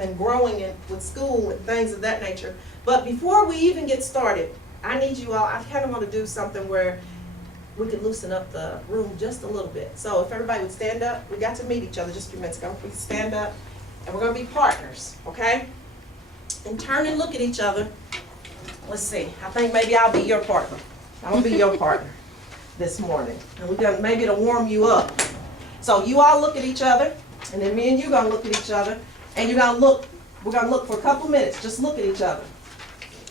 and growing with school and things of that nature. But before we even get started, I need you all, I kind of want to do something where we could loosen up the room just a little bit. So if everybody would stand up, we got to meet each other just a few minutes ago. We can stand up, and we're going to be partners, okay? And turn and look at each other. Let's see, I think maybe I'll be your partner. I'm going to be your partner this morning. And we're gonna, maybe it'll warm you up. So you all look at each other, and then me and you gonna look at each other, and you're gonna look, we're gonna look for a couple minutes, just look at each other.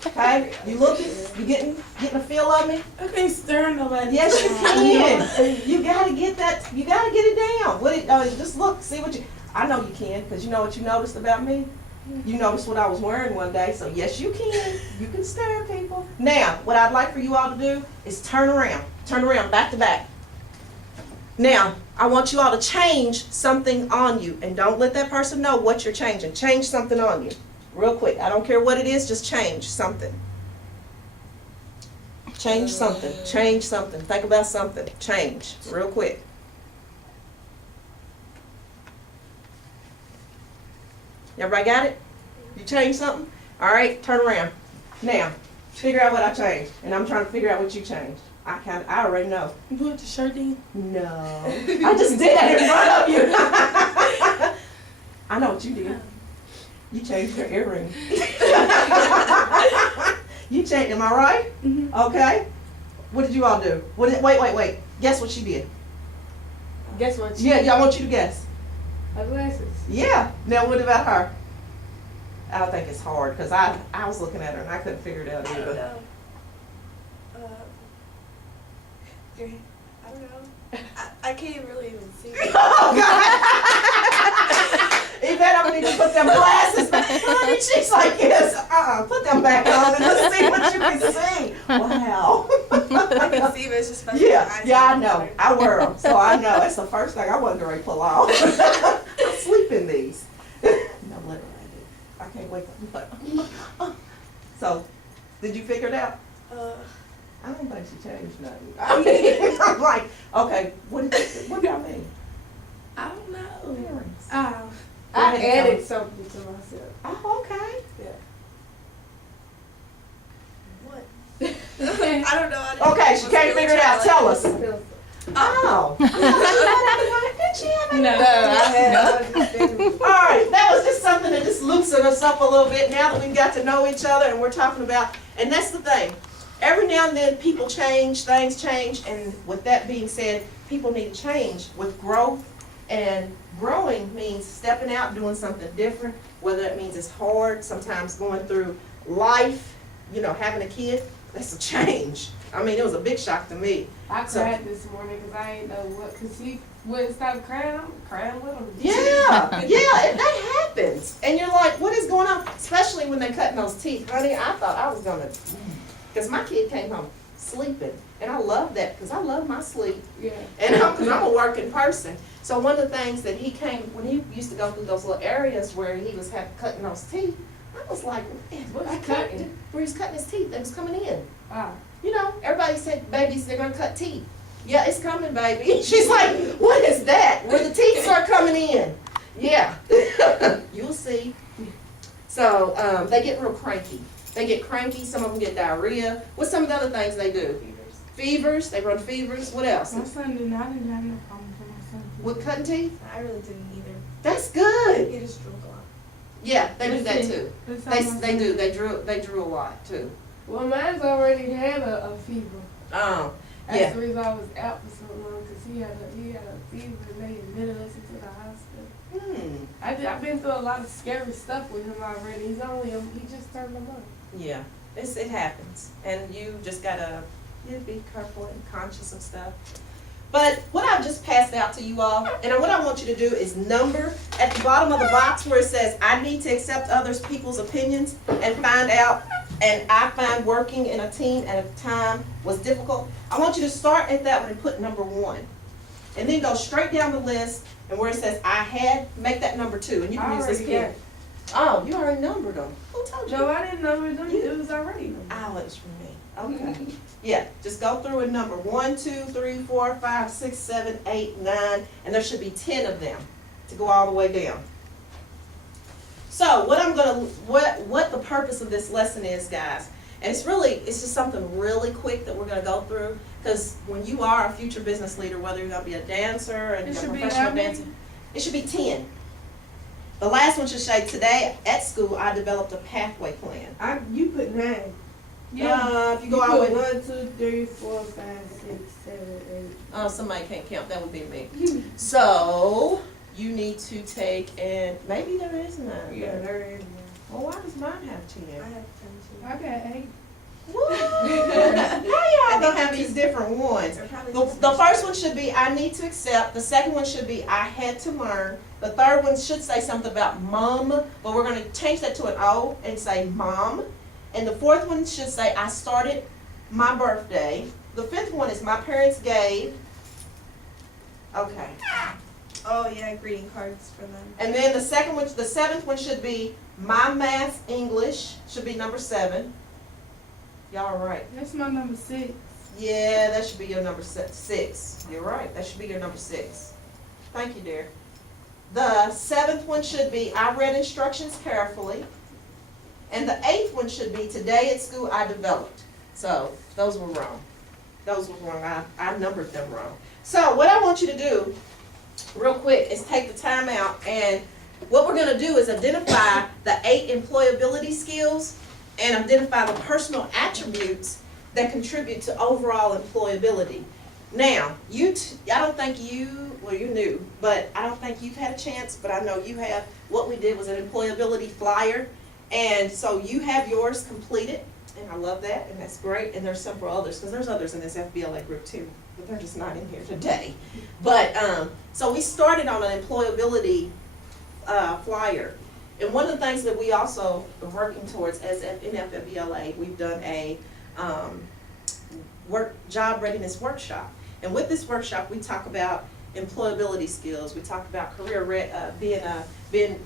Okay? You looking? You getting a feel of me? I can't stare nobody. Yes, you can. You gotta get that, you gotta get it down. Just look, see what you, I know you can, because you know what you noticed about me? You noticed what I was wearing one day, so yes, you can. You can stare at people. Now, what I'd like for you all to do is turn around, back to back. Now, I want you all to change something on you, and don't let that person know what you're changing. Change something on you, real quick. I don't care what it is, just change something. Change something, change something. Think about something, change, real quick. Everybody got it? You changed something? All right, turn around. Now, figure out what I changed, and I'm trying to figure out what you changed. I already know. You put the shirt in? No, I just did that in front of you. I know what you did. You changed your earring. You changed, am I right? Mm-hmm. Okay. What did you all do? Wait. Guess what she did. Guess what? Yeah, I want you to guess. Her glasses. Yeah. Now what about her? I don't think it's hard because I was looking at her and I couldn't figure it out I don't either. know. I don't know. I can't really even see. Oh God! Yvette, I'm gonna need to put them glasses back on. And she's like, yes, put them back on and let's see what you can see. Wow. I can see, but it's just special. Yeah, I know. I wear them, so I know. That's the first thing I wasn't ready to pull off. I sleep in these. No, literally, I do. I can't wake up. So, did you figure it out? I don't think she changed nothing. I mean, I'm like, okay, what do I mean? I don't know. Earrings. I ahead, added tell something to myself. Oh, okay. What? I don't know. I didn't Okay, she can't figure it out. Tell us. Pencil. Oh. Did she have any? No, I had All right, that was just something to just loosen us up a little bit now that we've got to know each other and we're talking about, and that's the thing. Every now and then people change, things change, and with that being said, people need to change with growth, and growing means stepping out, doing something different, whether it means it's hard, sometimes going through life, having a kid, that's a change. I mean, it was a big shock to me. I So- cried this morning because I ain't know what, because he wouldn't stop crying. I'm crying with him. Yeah, that happens. And you're like, what is going on? Especially when they're cutting those teeth. Honey, I thought I was going to, because my kid came home sleeping. And I love that because I love my sleep. Yeah. And because I'm a working person. So one of the things that he came, when he used to go through those little areas where he was cutting those teeth, I was like, What's I cutting? can't, where he's cutting his teeth, that was coming in. Ah. Everybody said, babies, they're going to cut teeth. Yeah, it's coming, baby. She's like, what is that? Where the teeth start coming in. Yeah, you'll see. So they get real cranky. They get cranky. Some of them get diarrhea. What's some of the other things they do? Fevers. They run fevers. What else? My son didn't have no problem with my son. With cutting teeth? I really didn't either. That's good. He just drunk a lot. Yeah, they do that too. That's how They my they son- do. They drew a lot too. Well, mine's already had a fever. Oh, That's yeah. the reason I was out for so long, because he had a fever and they admitted us into the hospital. I've been through a lot of scary stuff with him already. He just turned a month. Yeah, it happens, and you just gotta be careful and conscious of stuff. But what I've just passed out to you all, and what I want you to do is number at the bottom of the box where it says, I need to accept others people's opinions and find out, and I find working in a team at a time was difficult. I want you to start at that one and put number 1. And then go straight down the list, and where it says I had, make that number 2, and you can I use this already pen. Oh, you already numbered them. Who told you? No, I didn't know it was already. Oh, it's for me. Okay. Yeah, just go through and number 1, 2, 3, 4, 5, 6, 7, 8, 9, and there should be 10 of them to go all the way down. So what the purpose of this lesson is, guys, and it's just something really quick that we're gonna go through, because when you are a future business leader, whether you're gonna be a dancer and It you're a should be professional how many? dancer, it should be 10. The last one should say, today at school, I developed a pathway plan. You put 9. If you go You all the put way, 1, 2, 3, 4, 5, 6, 7, 8. Somebody can't count, that would be me. You, So, you need to take, and maybe there is 9. Yeah, there is Well, why does mine have 10? 1. I have 10 too. I got 8. What? How y'all gonna have these different ones? They're probably The, just the mixed first up. one should be, I need to accept. The second one should be, I had to learn. The third one should say something about mom, but we're gonna change that to an O and say mom. And the fourth one should say, I started my birthday. The fifth one is, my parents gave. Okay. Oh yeah, greeting cards for them. And then the seventh one should be, my math English, should be number 7. Y'all are right. That's my number 6. Yeah, that should be your number 6. You're right, that should be your number 6. Thank you, dear. The 7th one should be, I read instructions carefully. And the 8th one should be, today at school I developed. So, those were wrong. Those were wrong, I numbered them wrong. So, what I want you to do, real quick, is take the time out, and what we're gonna do is identify the 8 employability skills and identify the personal attributes that contribute to overall employability. Now, I don't think you're new, but I don't think you've had a chance, but I know you have. What we did was an employability flyer, and so you have yours completed, and I love that, and that's great, and there's several others, because there's others in this FBLA group too, but they're just not in here today. But, so we started on an employability flyer. And one of the things that we also are working towards as in FBLA, we've done a job readiness workshop. And with this workshop, we talk about employability skills. We talk about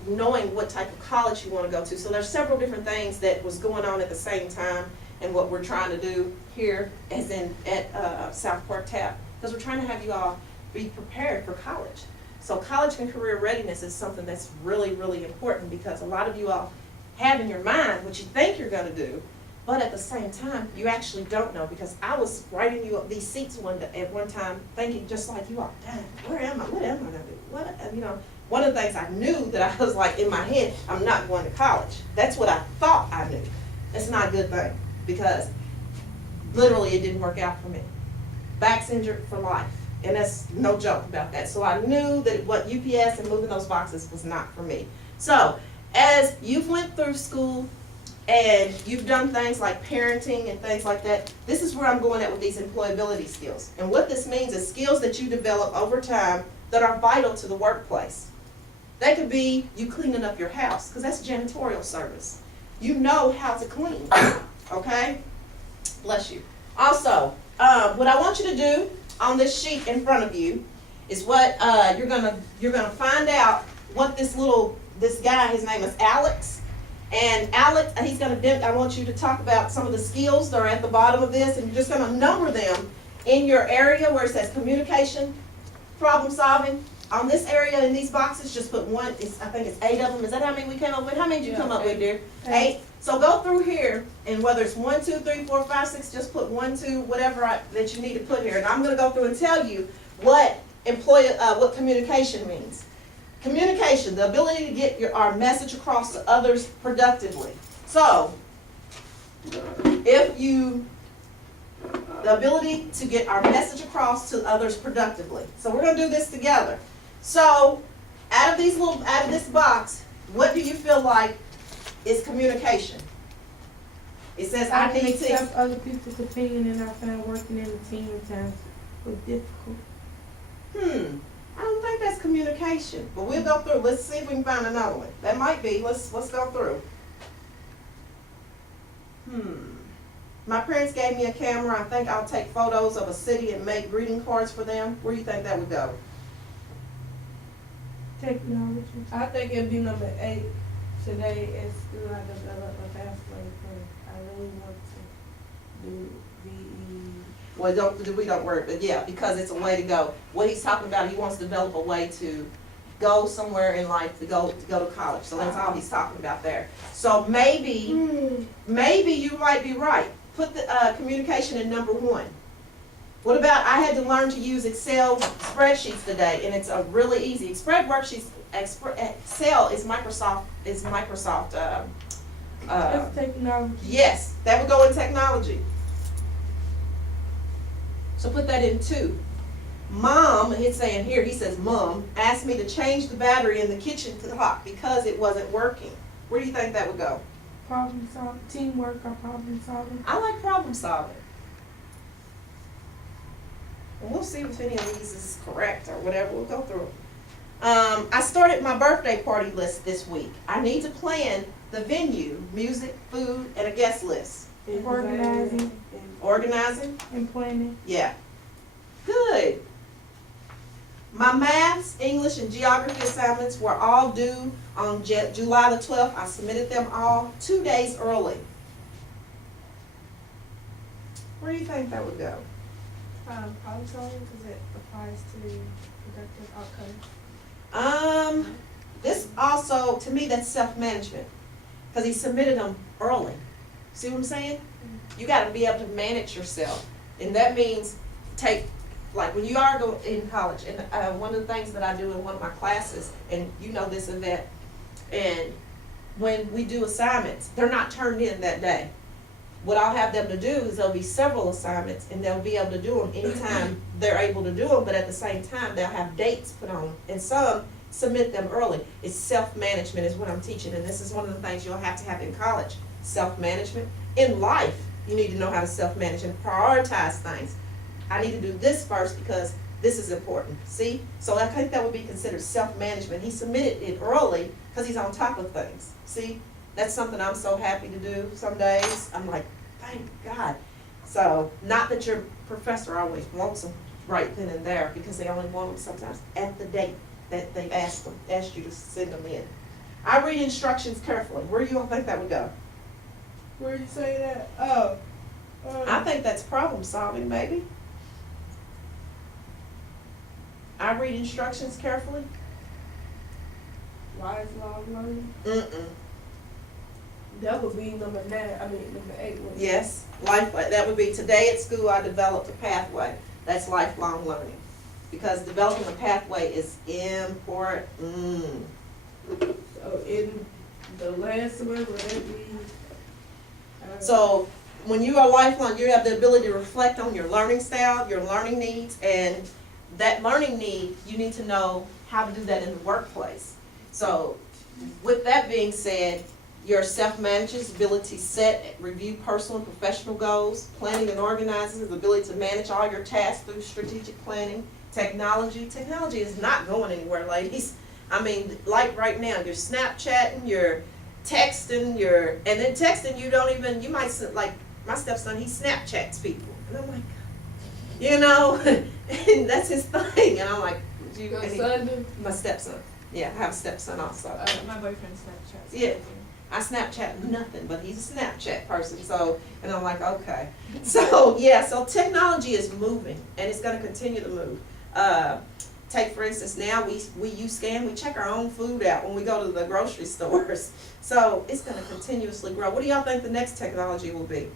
knowing what type of college you want to go to. So there's several different things that was going on at the same time, and what we're trying to do here, as in at South Park TAP, because we're trying to have you all be prepared for college. So college and career readiness is something that's really, really important, because a lot of you all have in your mind what you think you're going to do, but at the same time, you actually don't know, because I was writing you up these seats at one time thinking just like you all, dang, where am I? What am I going to do? One of the things I knew that I was like in my head, I'm not going to college. That's what I thought I knew. It's not a good thing, because literally it didn't work out for me. Back's injured for life. And that's no joke about that. So I knew that what UPS and moving those boxes was not for me. So as you've went through school and you've done things like parenting and things like that, this is where I'm going at with these employability skills. And what this means is skills that you develop over time that are vital to the workplace. That could be you cleaning up your house, because that's janitorial service. You know how to clean, okay? Bless you. Also, what I want you to do on this sheet in front of you is what you're gonna find out what this guy, his name is Alex, and Alex, I want you to talk about some of the skills that are at the bottom of this, and you're just gonna number them in your area where it says communication, problem solving. On this area in these boxes, just put 1. I think it's 8 of them. Is that how many we came up with? How many did you come up with, dear? 8. So go through here, and whether it's 1, 2, 3, 4, 5, 6, just put 1, 2, whatever that you need to put here. And I'm going to go through and tell you what communication means. Communication, the ability to get our message across to others productively. So, the ability to get our message across to others productively. So we're going to do this together. So, out of this box, what do you feel like is communication? It says I I can need to. accept other people's opinion, and I find working in a team at times was difficult. I don't think that's communication, but we'll go through. Let's see if we can find another one. That might be. Let's go through. My parents gave me a camera. I think I'll take photos of a city and make greeting cards for them. Where do you think that would go? Technology. I think it'd be number 8. Today at school I developed a pathway plan. I really want to do VE. Well, we don't worry, but yeah, because it's a way to go. What he's talking about, he wants to develop a way to go somewhere in life, to go to college. So that's all he's talking about there. So maybe you might be right. Put the communication in number 1. What about, I had to learn to use Excel spreadsheets today, and it's a really easy. Excel is Microsoft. It's technology. Yes, that would go in technology. So put that in 2. Mom, he's saying here, he says, Mom asked me to change the battery in the kitchen clock because it wasn't working. Where do you think that would go? Problem solving, teamwork or problem solving. I like problem solving. And we'll see if any of these is correct or whatever. We'll go through them. I started my birthday party list this week. I need to plan the venue, music, food, and a guest list. Organizing. Organizing? And planning. Yeah. Good. My maths, English, and geography assignments were all due on July the 12th. I submitted them all 2 days early. Where do you think that would go? Problem solving, because it applies to productive outcomes. This also, to me, that's self-management, because he submitted them early. See what I'm saying? You gotta be able to manage yourself, and that means like when you are in college, and one of the things that I do in one of my classes, and you know this, Yvette, and when we do assignments, they're not turned in that day. What I'll have them to do is there'll be several assignments, and they'll be able to do them anytime they're able to do them, but at the same time, they'll have dates put on them, and some submit them early. It's self-management is what I'm teaching, and this is one of the things you'll have to have in college, self-management. In life, you need to know how to self-manage and prioritize things. I need to do this first because this is important, see? So I think that would be considered self-management. He submitted it early because he's on top of things, see? That's something I'm so happy to do some days. I'm like, thank God. So, not that your professor always wants them right then and there, because they only want them sometimes at the date that they've asked you to send them in. I read instructions carefully. Where do you all think that would go? Where you say that? I think that's problem solving, maybe. I read instructions carefully. Lifelong learning. That would be number 8. Wouldn't it? Yes, that would be, today at school I developed a pathway. That's lifelong learning. Because developing a pathway is important. So in the last one, would it be? So when you are lifelong, you have the ability to reflect on your learning style, your learning needs, and that learning need, you need to know how to do that in the workplace. So with that being said, your self-manager's ability to set, review personal and professional goals, planning and organizing, the ability to manage all your tasks through strategic planning, technology. Technology is not going anywhere, ladies. I mean, like right now, you're Snapchatting, you're texting, and then texting, you might, like, my stepson, he Snapchats people. And I'm like, and that's his thing. And I'm like, Your son do? my stepson. Yeah, I have a stepson also. My boyfriend Snapchats. Yeah. I Snapchat nothing, but he's a Snapchat person, so, and I'm like, okay. So, yeah, so technology is moving, and it's gonna continue to move. Take, for instance, now we scan, we check our own food out when we go to the grocery stores. So, it's gonna continuously grow. What do y'all think the next technology will be?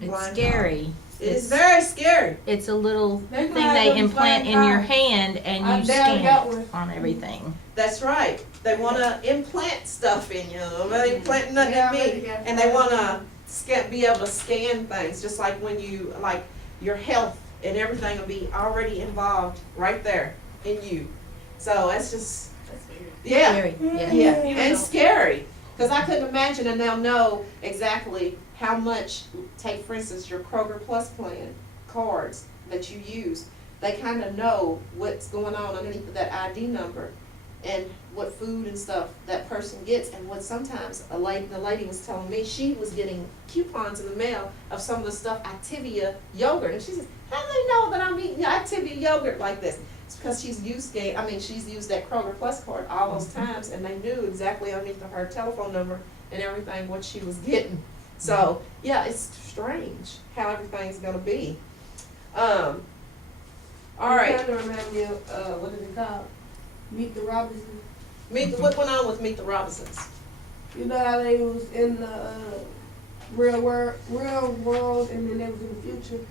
It's Blind scary. It is very scary. It's a little They thing might they have implant blind in your eye. hand and I you barely got scan one. it on everything. That's right. They wanna implant stuff in you. They implant nothing Yeah, in I already me. got And they one. wanna be able to scan things, just like when you, like, your health and everything will be already involved right there in you. So it's just, That's weird. yeah, Scary, yeah. yeah, Even and though- scary. Cause I couldn't imagine, and they'll know exactly how much, take for instance, your Kroger Plus plan cards that you use. They kinda know what's going on underneath of that ID number and what food and stuff that person gets, and what sometimes the lady was telling me, she was getting coupons in the mail of some of the stuff, Activia yogurt, and she says, how do they know that I'm eating Activia yogurt like this? It's because she's used that Kroger Plus card all those times, and they knew exactly underneath of her telephone number and everything what she was getting. So, yeah, it's strange how everything's gonna be. All right. It kind of remind me of, what is it called? Meet the Robinsons. What went on with Meet the Robinsons? You know how they was in the real world, and then they was in the future.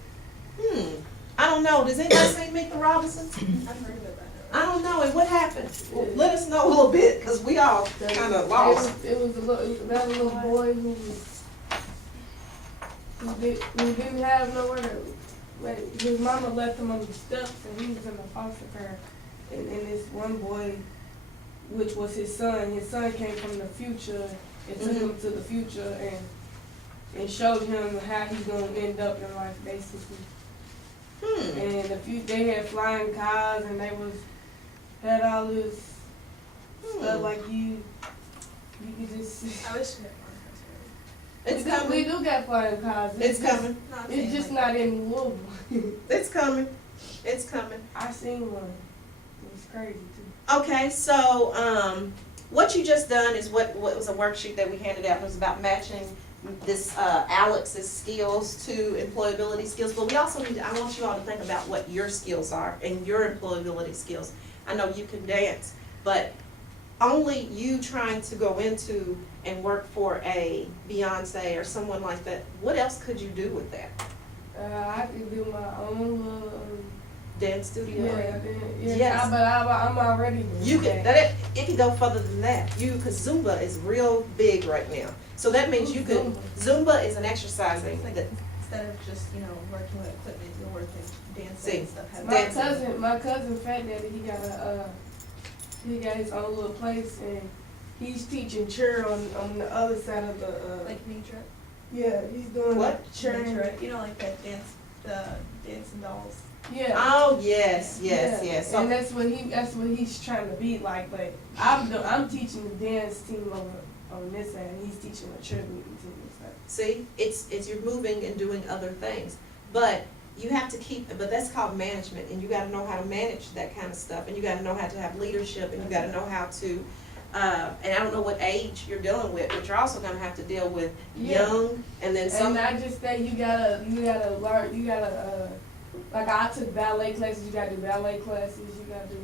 I don't know. Does anybody say Meet the Robinsons? I've heard of it, but I don't know. And what happened? Well, let us know a little bit, because we all kind of lost. It was about a little boy who didn't have nowhere to. Like, his mama left him on the steps, and he was in the foster care. And this one boy, which was his son came from the future and took him to the future and showed him how he's gonna end up in life, basically. And they had flying cars, and they had all this stuff like you could just. I wish we had It's We coming. do got flying cars. It's coming. more. It's just not in Louisville. It's coming. It's coming. I seen one. It was crazy too. Okay, so what you just done is what was a worksheet that we handed out. It was about matching this Alex's skills to employability skills. But we also I want you all to think about what your skills are and your employability skills. I know you can dance, but only you trying to go into and work for a Beyonce or someone like that, what else could you do with that? I could do my own little. Dance studio? Yeah. Yes. But I'm already doing You can, it can go further than that. Cause Zumba is real big right now. So that means you could, Zumba is an exercising It's like that, instead of just, working with equipment, you're working, dancing See, and stuff. Has dancing. My cousin Fat Daddy, he got his own little place, and he's teaching cheer on the other side of the. like nature. Yeah, he's doing What? cheer. Nature, like that the dancing dolls. Yeah. oh, yes. And So, that's what he's trying to be like. But I'm teaching the dance team on this side, and he's teaching the cheerleading team this side. see, it's you're moving and doing other things. But you have to but that's called management, and you gotta know how to manage that kind of stuff, and you gotta know how to have leadership, and you gotta know how to, and I don't know what age you're dealing with, but you're also gonna have to deal with young, and then some. And I just say you gotta learn, like I took ballet classes, you gotta do ballet classes, you gotta do,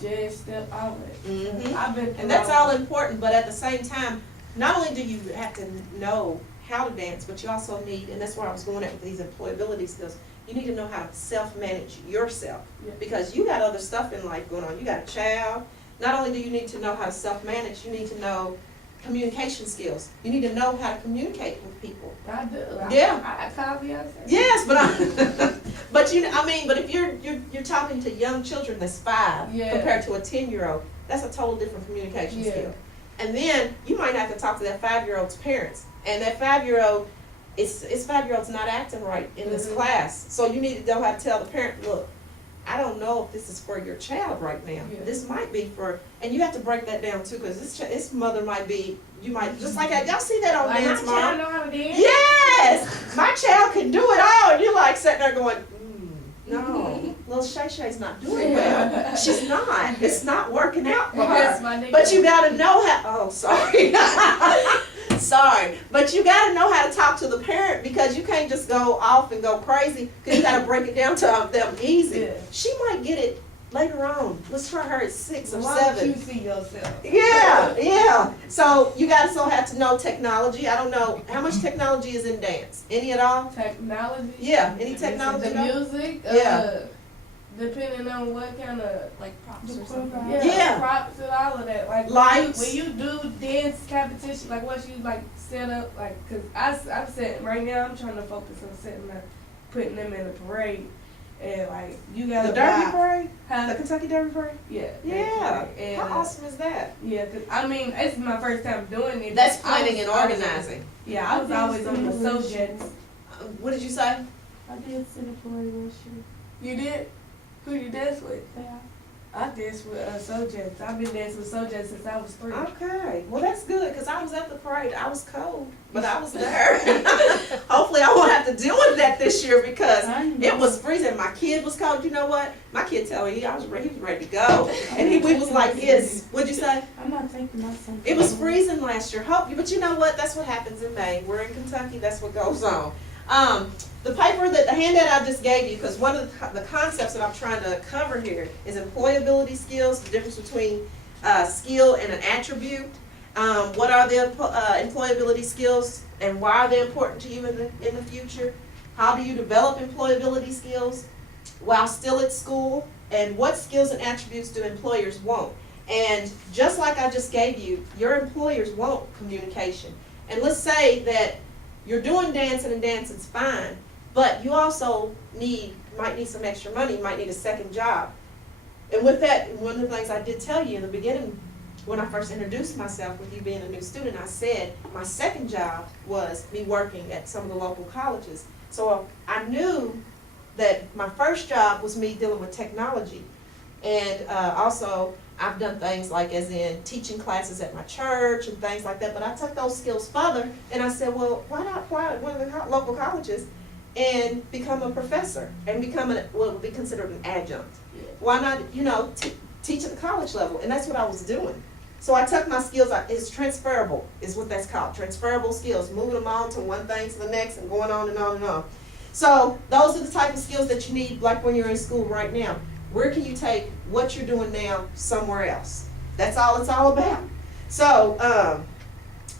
jazz step, all that. Mhm. I've been through And that's all important, but at the same time, not only do you have to know how to dance, but you also need, and that's where I was going at with these employability skills, you need to know how to self-manage yourself. Yeah. Because you got other stuff in life going on. You got a child. Not only do you need to know how to self-manage, you need to know communication skills. You need to know how to communicate with people. I do. Yeah. I call Beyonce. Yes, but but if you're talking to young children that's 5 Yeah. compared to a 10-year-old, that's a total different communication Yeah. skill. And then you might have to talk to that 5-year-old's parents, and that 5-year-old, it's 5-year-old's not acting right in this class. So you need to know how to tell the parent, look, I don't know if this is for your child right now. Yeah. This might be for, and you have to break that down too, because this mother might be, you might, just like that, y'all see that on Like, Dance my child Mom? know how to dance. Yes! My child can do it all, and you're like sitting there going, no, little Shay Shay's not doing well. She's not. It's not working out for That's her. my nigga. But you gotta know how, oh, sorry. Sorry, but you gotta know how to talk to the parent, because you can't just go off and go crazy, because you gotta break it down to them easy. Yeah. She might get it later on. Let's try her at 6 or Why don't 7. you see yourself? Yeah. So you guys also have to know technology. I don't know, how much technology is in dance? Any at all? Technology. Yeah, any technology? The No? music. Yeah. Depending on what kind of Like props or something. Yeah. props and all of that. Like Lights. when you do dance competition, like what you like set up, like, cause I'm setting right now. I'm trying to focus on putting them in a parade, and like you gotta The Derby buy- Parade? Huh? The Kentucky Derby Parade? Yeah. Yeah. And, How awesome is that? Yeah, cause I mean it's my first time doing it. That's I planning was and always- organizing. Yeah, I was always on the subjects. What did you say? I did Singapore last year. You did? Who you dance with? Yeah. I danced with subjects. I've been dancing with subjects since I was 3. Okay, well that's good, because I was at the parade. I was cold, but I was there. Hopefully I won't have to deal with that this year, because it was freezing. My kid was cold. You know what? My kid told me he was ready to go. And we was like this. What'd you say? I'm not taking my son. It was freezing last year. But you know what? That's what happens in May. We're in Kentucky. That's what goes on. The paper that, the handout I just gave you, because one of the concepts that I'm trying to cover here is employability skills, the difference between skill and an attribute. What are the employability skills and why are they important to you in the future? How do you develop employability skills while still at school? And what skills and attributes do employers want? And just like I just gave you, your employers want communication. And let's say that you're doing dancing and dancing's fine, but you also might need some extra money, you might need a second job. And with that, one of the things I did tell you in the beginning, when I first introduced myself with you being a new student, I said my second job was me working at some of the local colleges. So I knew that my first job was me dealing with technology. And also, I've done things like as in teaching classes at my church and things like that, but I took those skills further and I said, well, why not apply at one of the local colleges and become a professor and become what would be considered an adjunct? Why not, teach at the college level? And that's what I was doing. So I took my skills, it's transferable, is what that's called, transferable skills, moving them on to one thing to the next and going on and on and on. So those are the type of skills that you need like when you're in school right now. Where can you take what you're doing now somewhere else? That's all it's all about. So,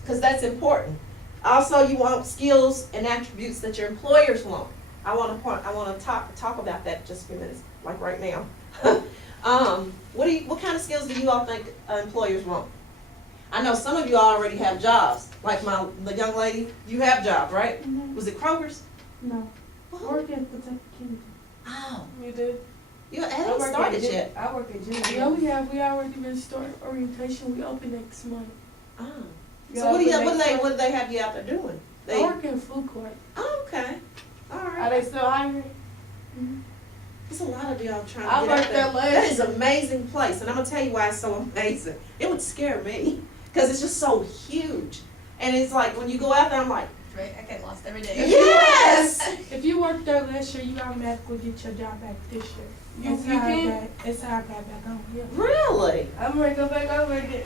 because that's important. Also, you want skills and attributes that your employers want. I want to talk about that in just a few minutes, like right now. What kind of skills do you all think employers want? I know some of you already have jobs. Like the young lady, you have a job, right? Mhm. Was it Kroger's? No, work at Kentucky Kingdom. Oh, You did? you haven't started yet. I work at Jimmy. Yeah, we already been starting orientation, we open next month. Oh. Yeah, So what but next do they have you out there doing? I work in food court. Oh, okay. All Are right. they still hiring? Mhm. There's a lot of y'all trying I to get worked out there there. last That is an amazing place, and I'm gonna tell you why it's so amazing. It would scare me because it's just so huge, and it's like when you go out there, I'm like, Right, I get lost every day. yes. If you worked there last year, you automatically get your job back this year. You That's how I can? got- That's how I got back on, yeah. Really? I'm ready to go back over again.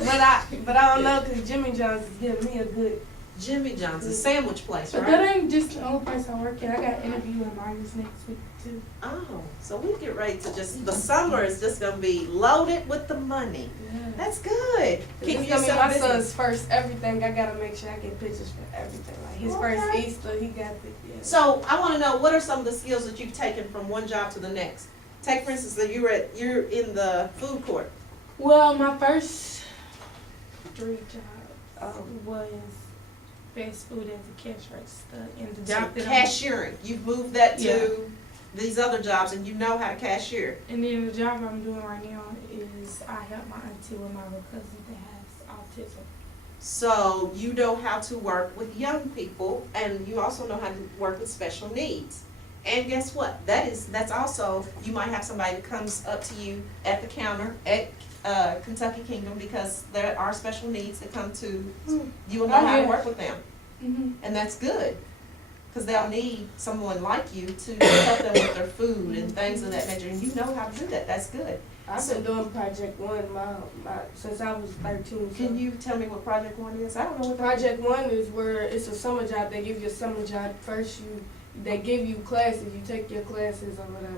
But I don't know because Jimmy John's is giving me a good. Jimmy John's, a sandwich place, But right? that ain't just the only place I work at. I got an interview in Myers next week too. Oh, so we get ready to the summer is just gonna be loaded with the money. Yeah. That's good. Keep It's gonna be yourself my busy. son's first everything. I gotta make sure I get pictures for everything. Like his first Okay. Easter, he got the. Yeah. So I want to know what are some of the skills that you've taken from one job to the next. Take for instance that you're in the food court. Well, my first 3 jobs was fast food as a cash register, and the So job that cashiering, you've moved that to Yeah. these other jobs and you know how to cashier. and then the job I'm doing right now is I help my auntie with my little cousin that has autism. So you know how to work with young people and you also know how to work with special needs. And guess what? That's also, you might have somebody that comes up to you at the counter at Kentucky Kingdom because there are special needs that come to, you will know how to work with them. Mm-hmm. And that's good, because they'll need someone like you to help them with their food and things of that nature, and you know how to do that, that's good. I've been doing Project One since I was 13. So. Can you tell me what Project One is? I don't know what that is. Project One is where it's a summer job. They give you a summer job. First, they give you classes. You take your classes or whatever,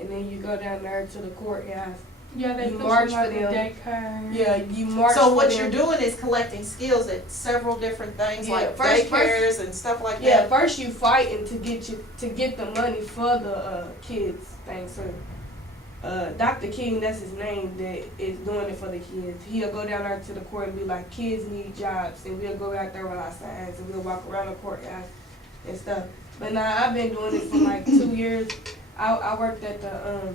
and then you go down there to the courthouse. Yeah, they You put march you like for a them. daycare. Yeah, you march. So for what them. you're doing is collecting skills at several different things, Yeah, like first- daycares and stuff like Yeah, that. first you fighting to get the money for the kids thing. So, Dr. King, that's his name, that is doing it for the kids. He'll go down there to the court and be like, kids need jobs, and we'll go out there with our signs and we'll walk around the courthouse and stuff. But now I've been doing it for like 2 years. I worked at the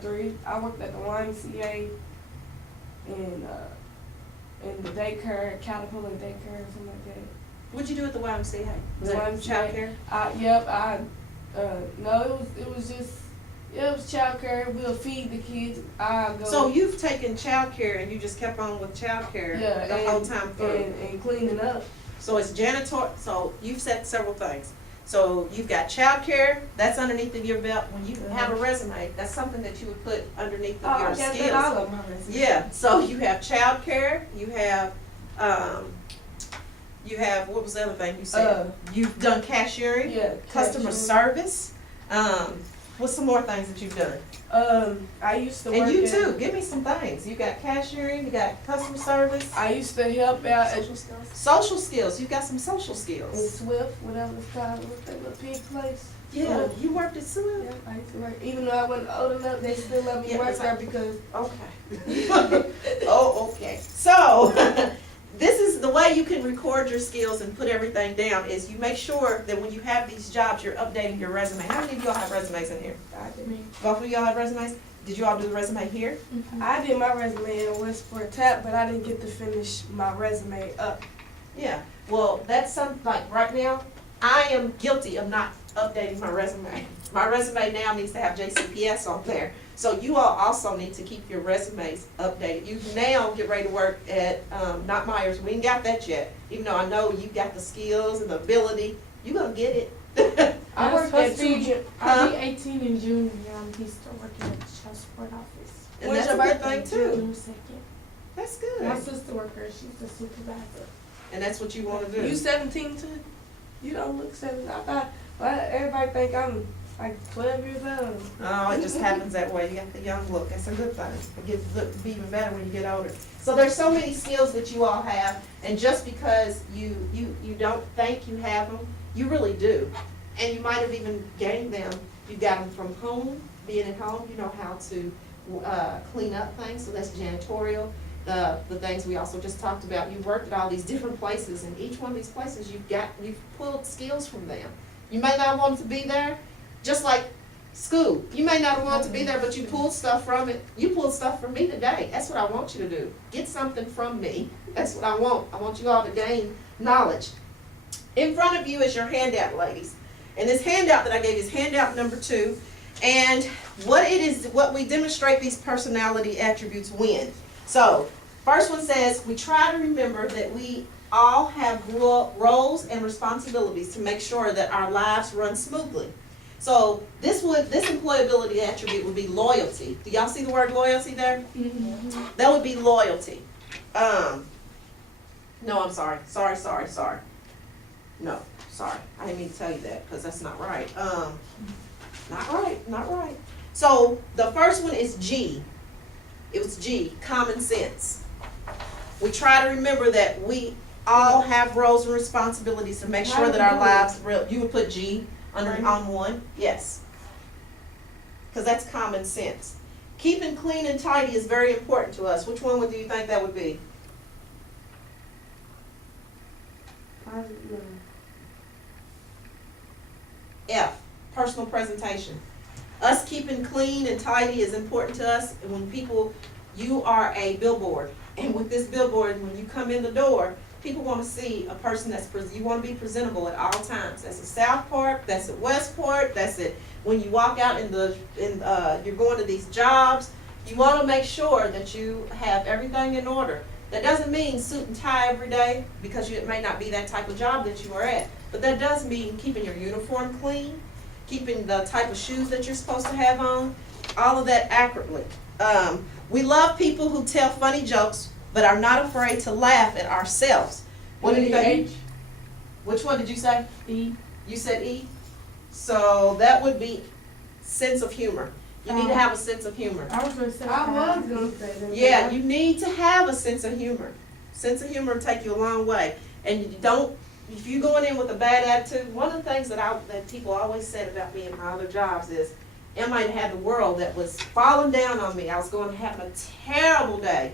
3. I worked at the YMCA and in the daycare, Caterpillar daycare or something like that. What'd you do at the YMCA? Was The that YMCA. childcare? No, it was childcare. We'll feed the kids. I go. So you've taken childcare and you just kept on with childcare Yeah, the whole time through. and cleaning up. So it's janitor, so you've said several things. So you've got childcare, that's underneath of your belt. When you have a resume, that's something that you would put underneath of Oh, I your got that skills. all on my resume. Yeah, so you have childcare, you have You have, what was the other thing you said? You've done cashiering, Yeah. customer cashier. service. What's some more things that you've done? I used to work And you at- too, give me some things. You got cashiering, you got customer service, I used to help out at social skills. You got some social in skills. Swift, whatever it's called, what's that little pig place? Yeah, you worked at Sewell? Yeah, I used to work. Even though I wasn't old enough, they still let me Yeah, work it's there like- because Okay. Oh, okay. So, this is the way you can record your skills and put everything down is you make sure that when you have these jobs, you're updating your resume. How many of y'all have resumes in here? I did, Both of y'all have resumes? Did you all do the resume here? I did my resume in Westport Tap, but I didn't get to finish my resume up. Yeah. Well, that's something, like right now, I am guilty of not updating my resume. My resume now needs to have JCPS on there. So you all also need to keep your resumes updated. You now get ready to work at, not Myers, we ain't got that yet. Even though I know you got the skills and the ability, you gonna get it. I worked at Fusion. I'll be 18 in June, and he's still working at the child support office. And When's that's a your good birthday? thing too. June 2nd. That's My good. sister worker, she's the supervisor. And that's what you wanna do. You 17 too? You don't look 17. I thought, well, everybody think I'm like 12 years old. Oh, it just happens that way. You got the young look. That's a good thing. It gets look be even better when you get older. So there's so many skills that you all have, and just because you don't think you have them, you really do. And you might have even gained them. You got them from home, being at home. You know how to clean up things. So that's janitorial. The things we also just talked about. You worked at all these different places, and each one of these places you've pulled skills from them. You may not want to be there. Just like school, you may not want to be there, but you pulled stuff from it. You pulled stuff from me today. That's what I want you to do. Get something from me. That's what I want. I want you all to gain knowledge. In front of you is your handout, ladies. And this handout that I gave is handout number 2. And what it is, what we demonstrate these personality attributes when. So, first one says, we try to remember that we all have roles and responsibilities to make sure that our lives run smoothly. So this employability attribute would be loyalty. Do y'all see the word loyalty there? That would be loyalty. No, I'm sorry. Sorry. No, sorry. I didn't mean to tell you that because that's not right. Not right. So the first one is G. It was G, common sense. We try to remember that we all have roles and responsibilities to make sure that our lives, you would put G on one, yes. Because that's common sense. Keeping clean and tidy is very important to us. Which one do you think that would be? F, personal presentation. Us keeping clean and tidy is important to us. And when people, you are a billboard. And with this billboard, when you come in the door, people want to see a person you want to be presentable at all times. That's at South Park, that's at Westport, that's it. When you walk out you're going to these jobs, you want to make sure that you have everything in order. That doesn't mean suit and tie every day, because it may not be that type of job that you are at. But that does mean keeping your uniform clean, keeping the type of shoes that you're supposed to have on, all of that accurately. We love people who tell funny jokes, but are not afraid to laugh at ourselves. What did you think? Which one did you say? E. You said E? So that would be sense of humor. You need to have a sense of humor. I was gonna say. I was gonna say that. Yeah, you need to have a sense of humor. Sense of humor will take you a long way. And you don't, if you're going in with a bad attitude, one of the things that people always said about me in my other jobs is, I might have had the world that was falling down on me. I was going to have a terrible day.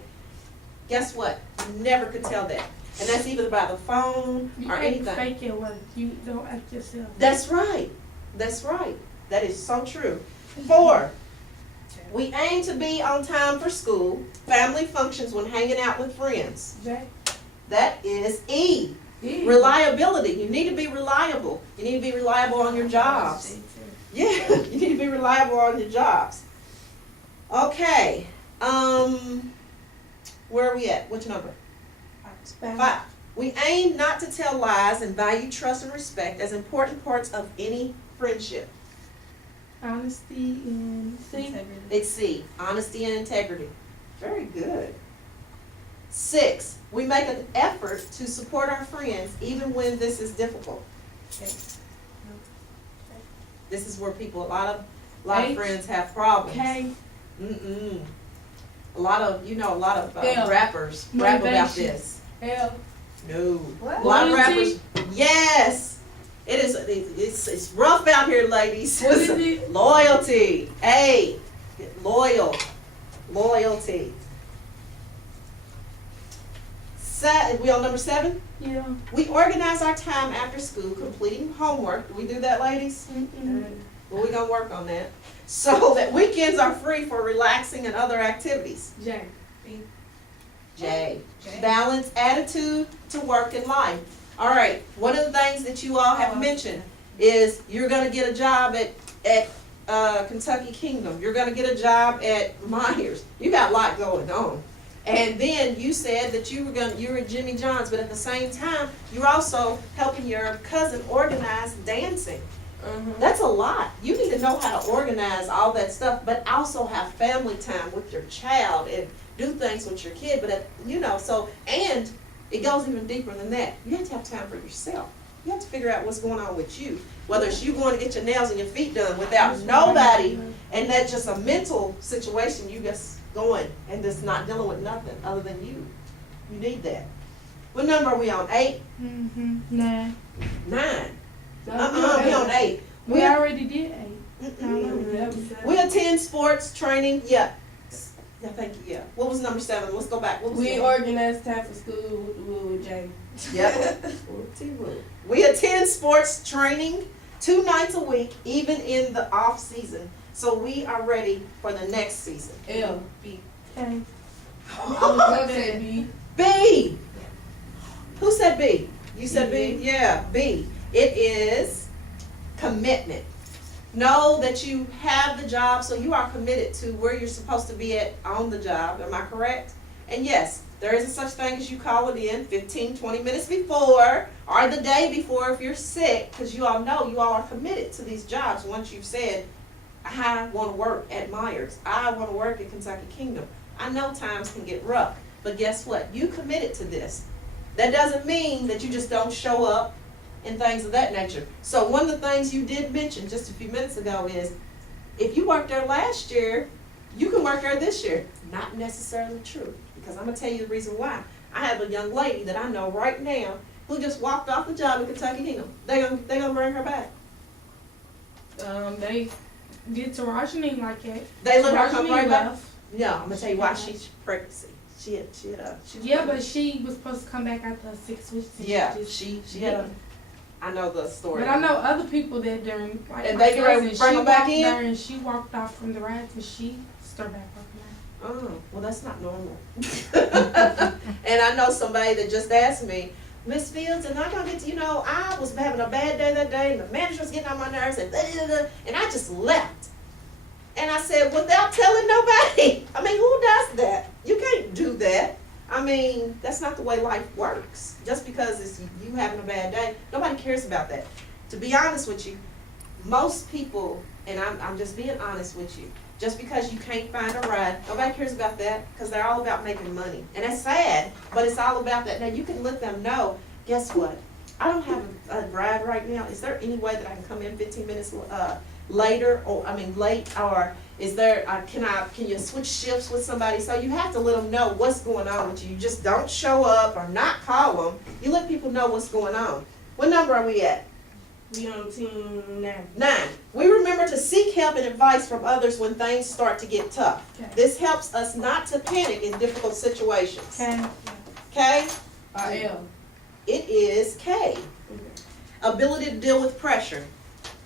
Guess what? You never could tell that. And that's either by the phone You or can't anything. fake your work. You don't act yourself. That's right. That's right. That is so true. 4, we aim to be on time for school, family functions when hanging out with friends. J. That is E. E. Reliability. You need to be reliable. You need to be reliable on your jobs. Yeah, you need to be reliable on your jobs. Okay. Where are we at? Which number? 5. We aim not to tell lies and value trust and respect as important parts of any friendship. Honesty and It's C. Honesty and integrity. Very good. 6, we make an effort to support our friends even when this is difficult. This is where people, a lot of H. friends have problems. K, Mm-mm. A lot of L. rappers rap about Motivation. this. L, No. What? A lot of Loyalty. rappers. Yes. It's rough out here, ladies. What is it? Loyalty. A. Loyal. Loyalty. We on number 7? yeah. We organize our time after school, completing homework. Do we do that, ladies? Well, we're gonna work on that. So that weekends are free for relaxing and other activities. J, J. J. Balanced attitude to work and life. All right, one of the things that you all have mentioned is you're gonna get a job at Kentucky Kingdom. You're gonna get a job at Myers. You got a lot going on. And then you said that you were at Jimmy John's, but at the same time, you're also helping your cousin organize dancing. That's a lot. You need to know how to organize all that stuff, but also have family time with your child and do things with your kid. But and it goes even deeper than that. You have to have time for yourself. You have to figure out what's going on with you. Whether it's you going to get your nails and your feet done without nobody, and that's just a mental situation. You just going and just not dealing with nothing other than you. You need that. What number are we on? 8? 9. 9. No, We on 8. We already did 8. Mm-mm. We attend sports training. Yeah. Yeah, thank you. Yeah. What was number 7? Let's go back. What was We it? organized time for school with J. Yep. We attend sports training 2 nights a week, even in the off season. So we are ready for the next season. L, B. K. I was gonna say B. B. Who said B? You said B. B? Yeah, B. It is commitment. Know that you have the job, so you are committed to where you're supposed to be at on the job. Am I correct? And yes, there is a such thing as you call it in 15, 20 minutes before or the day before if you're sick, because you all know you all are committed to these jobs once you've said, I want to work at Myers. I want to work at Kentucky Kingdom. I know times can get rough, but guess what? You committed to this. That doesn't mean that you just don't show up and things of that nature. So one of the things you did mention just a few minutes ago is, if you worked there last year, you can work there this year. Not necessarily true, because I'm going to tell you the reason why. I have a young lady that I know right now who just walked off the job at Kentucky Kingdom. They're gonna bring her back. They did Taraji didn't like it. They let her Taraji come right back. left. No, I'm gonna tell you why. She's pregnancy. She had Yeah, but she was supposed to come back after 6 weeks. and yeah, just she had a. I know the story. But I know other people that during like And my they get ready to cousin, bring she them back walked in? there and she walked off from the ride and she started back working out. Oh, well, that's not normal. And I know somebody that just asked me, Miss Fields, and I gonna get to, I was having a bad day that day, and the manager was getting on my nerves, and and I just left. And I said, without telling nobody. I mean, who does that? You can't do that. I mean, that's not the way life works. Just because it's you having a bad day, nobody cares about that. To be honest with you, most people, and I'm just being honest with you, just because you can't find a ride, nobody cares about that, because they're all about making money. And that's sad, but it's all about that. Now, you can let them know, guess what? I don't have a ride right now. Is there any way that I can come in 15 minutes later, late, or is there, can you switch shifts with somebody? So you have to let them know what's going on with you. You just don't show up or not call them. You let people know what's going on. What number are we at? We on team 9. 9. We remember to seek help and advice from others when things start to get tough. Okay. This helps us not to panic in difficult situations. K. Okay? L. It is K. Ability to deal with pressure.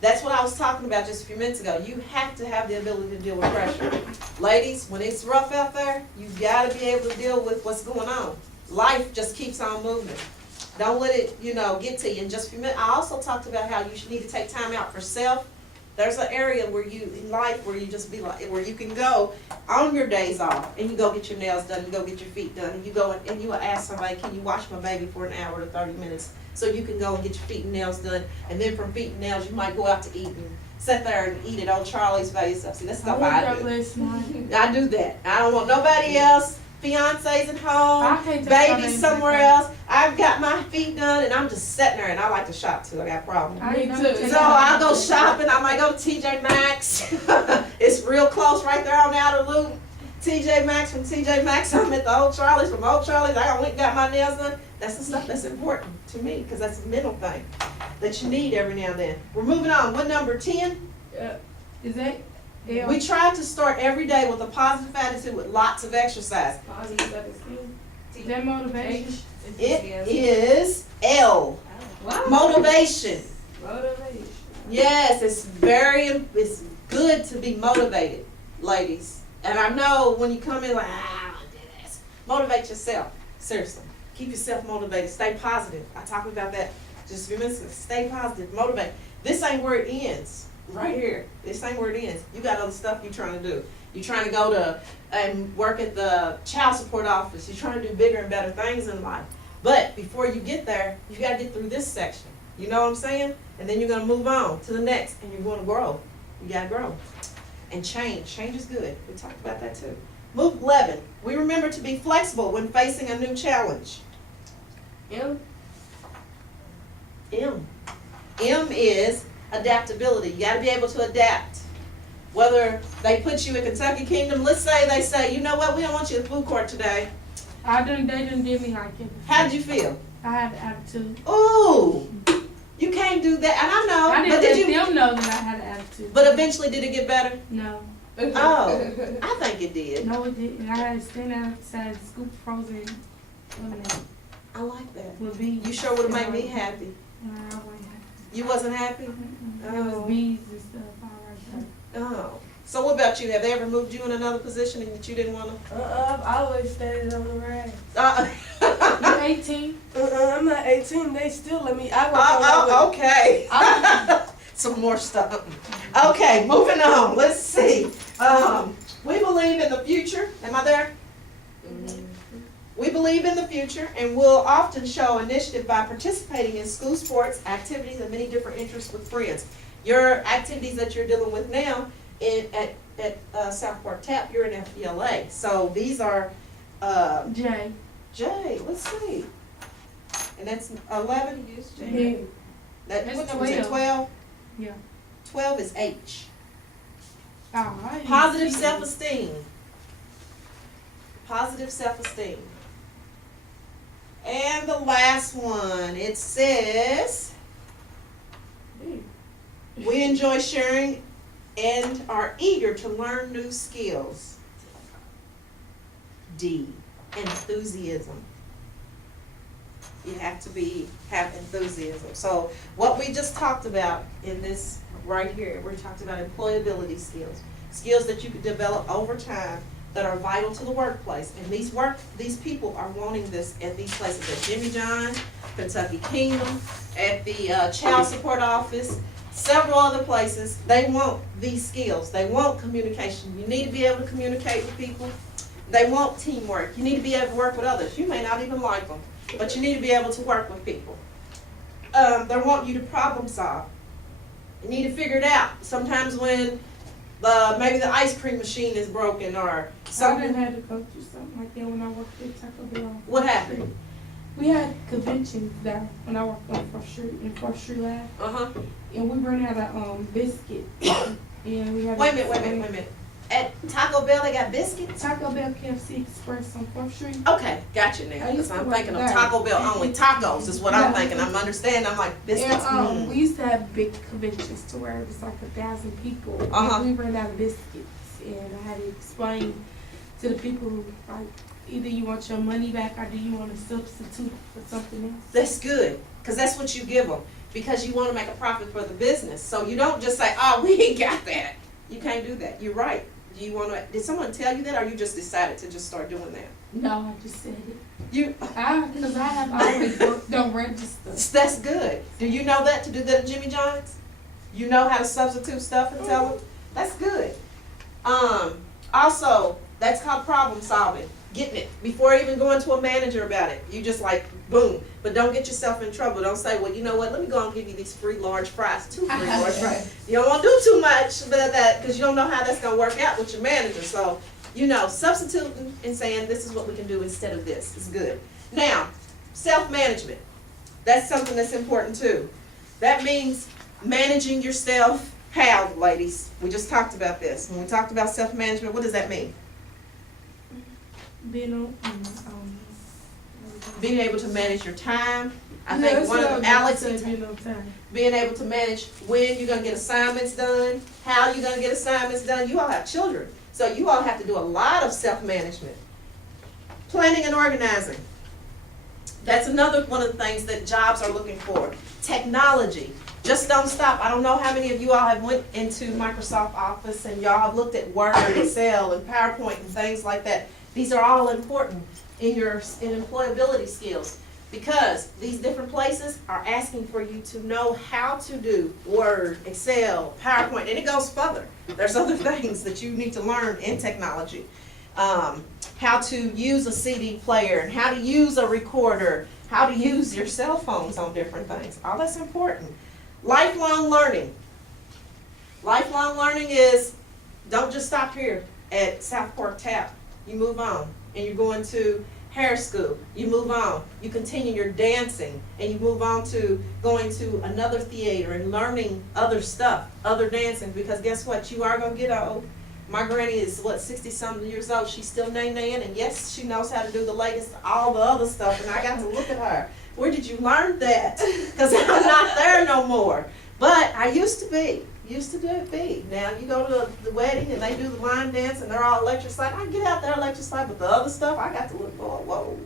That's what I was talking about just a few minutes ago. You have to have the ability to deal with pressure. Ladies, when it's rough out there, you gotta be able to deal with what's going on. Life just keeps on moving. Don't let it, get to you in just a few minutes. I also talked about how you should need to take time out for self. There's an area where in life where you just be like, where you can go on your days off and you go get your nails done, you go get your feet done, and you go and you will ask somebody, can you watch my baby for an hour to 30 minutes so you can go and get your feet and nails done, and then from feet and nails you might go out to eat and sit there and eat at Old Charlie's by yourself. See, that's stuff I do. Last night. I do that. I don't want nobody else fiance's at home, I can't take y'all baby's names somewhere like that. else. I've got my feet done and I'm just sitting there and I like to shop too. I got problems. I ain't Me never too. take So y'all I'll go names like that. shopping. I might go to TJ Maxx. It's real close right there on the outer loop. TJ Maxx, from TJ Maxx, I'm at the Old Charlie's. From Old Charlie's, I went and got my nails done. That's the stuff that's important to me because that's a mental thing that you need every now and then. We're moving on. What number, 10? Is that L? We try to start every day with a positive attitude with lots of exercise. Positive self-esteem. Is that motivation? It is L, Wow. motivation. Motivation. Yes, it's good to be motivated, ladies. And I know when you come in like, I want to do this. Motivate yourself. Seriously. Keep yourself motivated. Stay positive. I talked about that just a few minutes ago. Stay positive. Motivate. This ain't where it ends. Right here. This ain't where it ends. You got other stuff you're trying to do. You're trying to go to and work at the child support office. You're trying to do bigger and better things in life. But before you get there, you got to get through this section. You know what I'm saying? And then you're going to move on to the next and you're going to grow. You got to grow. And change. Change is good. We talked about that too. Move 11. We remember to be flexible when facing a new challenge. M. M. M is adaptability. You got to be able to adapt. Whether they put you in Kentucky Kingdom, let's say they say, you know what, we don't want you at food court today. They didn't give me like it. How did you feel? I had attitude. Ooh, you can't do that. And I know, I but didn't did let you? them know that I had an attitude. But eventually, did it get better? No. Oh, I think it did. No, it didn't. I had to stand outside and scoop frozen lemonade I like that. with bees. You sure would have made me happy. No, I wasn't happy. You wasn't happy? There was bees and stuff all right there. Oh. So what about you? Have they ever moved you in another position and that you didn't want to? I've always stayed on the rag. You 18? I'm not 18. They still let me. I work on Okay. Some more stuff. Okay, moving on. Let's see. We believe in the future. Am I there? We believe in the future and will often show initiative by participating in school sports, activities, and many different interests with friends. Your activities that you're dealing with now at South Park TAP, you're in FBLA. So these are, J. let's see. And that's 11? Yeah. That, That's what number is it, 12. 12? Yeah. 12 is H. Oh, I didn't Positive see it. self-esteem. Positive self-esteem. And the last one, it says, we enjoy sharing and are eager to learn new skills. D, enthusiasm. You have to have enthusiasm. So what we just talked about in this right here, we talked about employability skills. Skills that you could develop over time that are vital to the workplace. And these people are wanting this at these places, at Jimmy John's, Kentucky Kingdom, at the child support office, several other places. They want these skills. They want communication. You need to be able to communicate with people. They want teamwork. You need to be able to work with others. You may not even like them, but you need to be able to work with people. They want you to problem solve. You need to figure it out. Sometimes when maybe the ice cream machine is broken or I didn't something. have to go through something like that when I worked at Taco Bell. What happened? We had conventions there when I worked on First Street, in First Street Live, Uh-huh. and we ran out of biscuit. And we had Wait a minute. At Taco Bell, they got biscuits? Taco Bell KFC Express on 4th Street. Okay, gotcha now. I used Because to I'm work thinking of there. Taco Bell only tacos is what I'm Yeah. thinking. I'm understanding. I'm like, biscuits? And we used to have big conventions to where it was like 1,000 people. Uh-huh. And we ran out of biscuits, and I had to explain to the people like either you want your money back or do you want to substitute for something else. That's good, because that's what you give them, because you want to make a profit for the business. So you don't just say, oh, we ain't got that. You can't do that. You're right. Do you want to? Did someone tell you that, or you just decided to just start doing that? No, I just said it. Because I have always worked on register. That's good. Do you know that, to do that at Jimmy John's? You know how to substitute stuff and tell them? That's good. Also, that's called problem solving. Getting it before even going to a manager about it. You just like, boom. But don't get yourself in trouble. Don't say, well, you know what, let me go and give you these free large fries, 2 free large fries. You don't want to do too much of that because you don't know how that's going to work out with your manager. So you know, substituting and saying this is what we can do instead of this is good. Now, self-management, that's something that's important too. That means managing yourself. How, ladies? We just talked about this. When we talked about self-management, what does that mean? Being on, Being able to manage your time. I Yeah, think that's one what I of was Alex, gonna say, being on time. being able to manage when you're gonna get assignments done, how you're gonna get assignments done. You all have children, so you all have to do a lot of self-management. Planning and organizing. That's another one of the things that jobs are looking for. Technology. Just don't stop. I don't know how many of you all have went into Microsoft Office and y'all have looked at Word, Excel, and PowerPoint and things like that. These are all important in employability skills, because these different places are asking for you to know how to do Word, Excel, PowerPoint, and it goes further. There's other things that you need to learn in technology. How to use a CD player, and how to use a recorder, how to use your cell phones on different things. All that's important. Lifelong learning. Lifelong learning is, don't just stop here at Southport Tap. You move on, and you're going to hair school. You move on. You continue your dancing, and you move on to going to another theater and learning other stuff, other dancing, because guess what? You are going to get old. My granny is, 60-something years old. She's still nay-naying, and yes, she knows how to do the latest, all the other stuff, and I got to look at her. Where did you learn that? Because I'm not there no more. But I used to be. Now you go to the wedding and they do the line dance and they're all electric slide. I get out there electric slide, but the other stuff I got to look for. Whoa,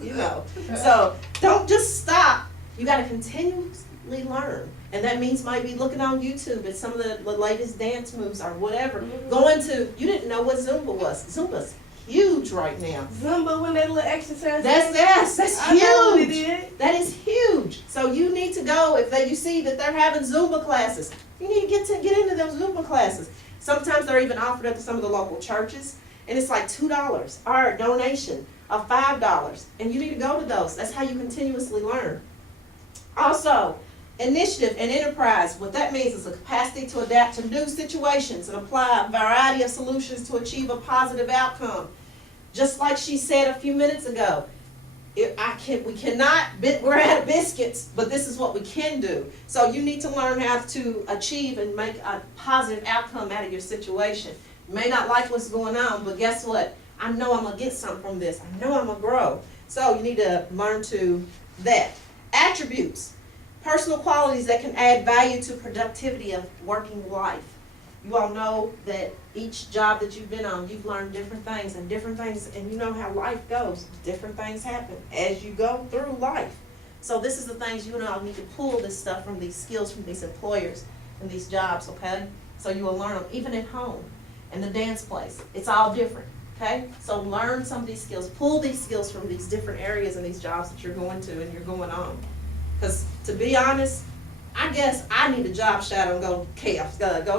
you know. So don't just stop. You got to continuously learn, and that means maybe looking on YouTube at some of the latest dance moves or whatever. Going to, you didn't know what Zumba was. Zumba's huge right now. Zumba when that little exercise. That's I know what it huge. is. That is huge. So you need to go if you see that they're having Zumba classes. You need to get into those Zumba classes. Sometimes they're even offered at some of the local churches, and it's like $2 or a donation of $5, and you need to go to those. That's how you continuously learn. Also, initiative and enterprise. What that means is a capacity to adapt to new situations and apply a variety of solutions to achieve a positive outcome. Just like she said a few minutes ago, we're out of biscuits, but this is what we can do. So you need to learn how to achieve and make a positive outcome out of your situation. You may not like what's going on, but guess what? I know I'm going to get something from this. I know I'm going to grow. So you need to learn to that. Attributes. Personal qualities that can add value to productivity of working life. You all know that each job that you've been on, you've learned different things, and you know how life goes. Different things happen as you go through life. So this is the things you all need to pull this stuff from, these skills from these employers and these jobs, okay? So you will learn them even at home and the dance place. It's all different, okay? So learn some of these skills. Pull these skills from these different areas and these jobs that you're going to and you're going on. Because to be honest, I guess I need a job shadow and go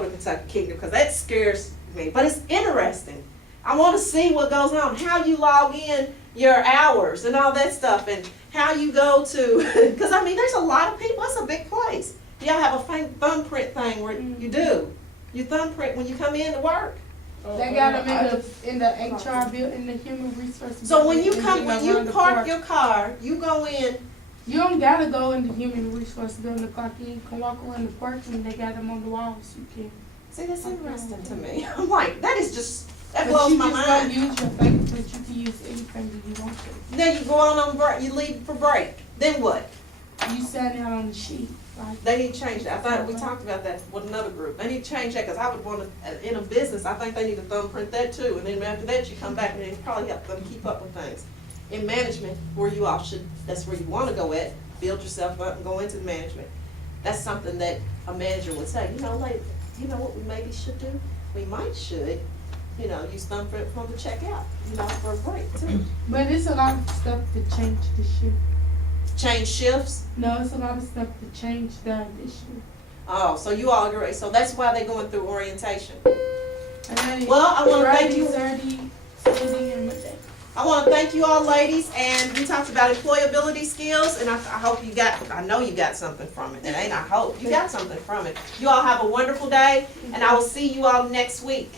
to Kentucky Kingdom, because that scares me. But it's interesting. I want to see what goes on, how you log in your hours and all that stuff, and how you go to, because I mean, there's a lot of people. It's a big place. Y'all have a thumbprint thing where you do. You thumbprint when you come in to work. They got them in the HR building, the human resources. So when you building, when you park your car, you go in. You don't gotta go in the human resource building to clock in. You can walk around the park and they got them on the walls. You can. See, that's interesting to me. I'm like, that But blows you my just mind. don't use your fingers, but you can use anything that you want to. Then you go on break, you leave for break. Then what? You sat out on the sheet. Like, They need to change that. I thought we talked about that with another group. They need to change that, because I would want to, in a business, I think they need to thumbprint that too. And then after that, you come back and it probably help them keep up with things. In management, where you all should, that's where you want to go at, build yourself up and go into management. That's something that a manager would say, you know what we maybe should do? We might should, use thumbprint from the checkout, for a break too. but it's a lot of stuff to change the shift. Change shifts. No, it's a lot of stuff to change the shift. Oh, so you all agree. So that's why they're going through orientation. And Well, I want to thank you. Friday, Saturday, and Monday. I want to thank you all, ladies, and we talked about employability skills, and I hope I know you got something from it, and I hope you got something from it. You all have a wonderful day, and I will see you all next week.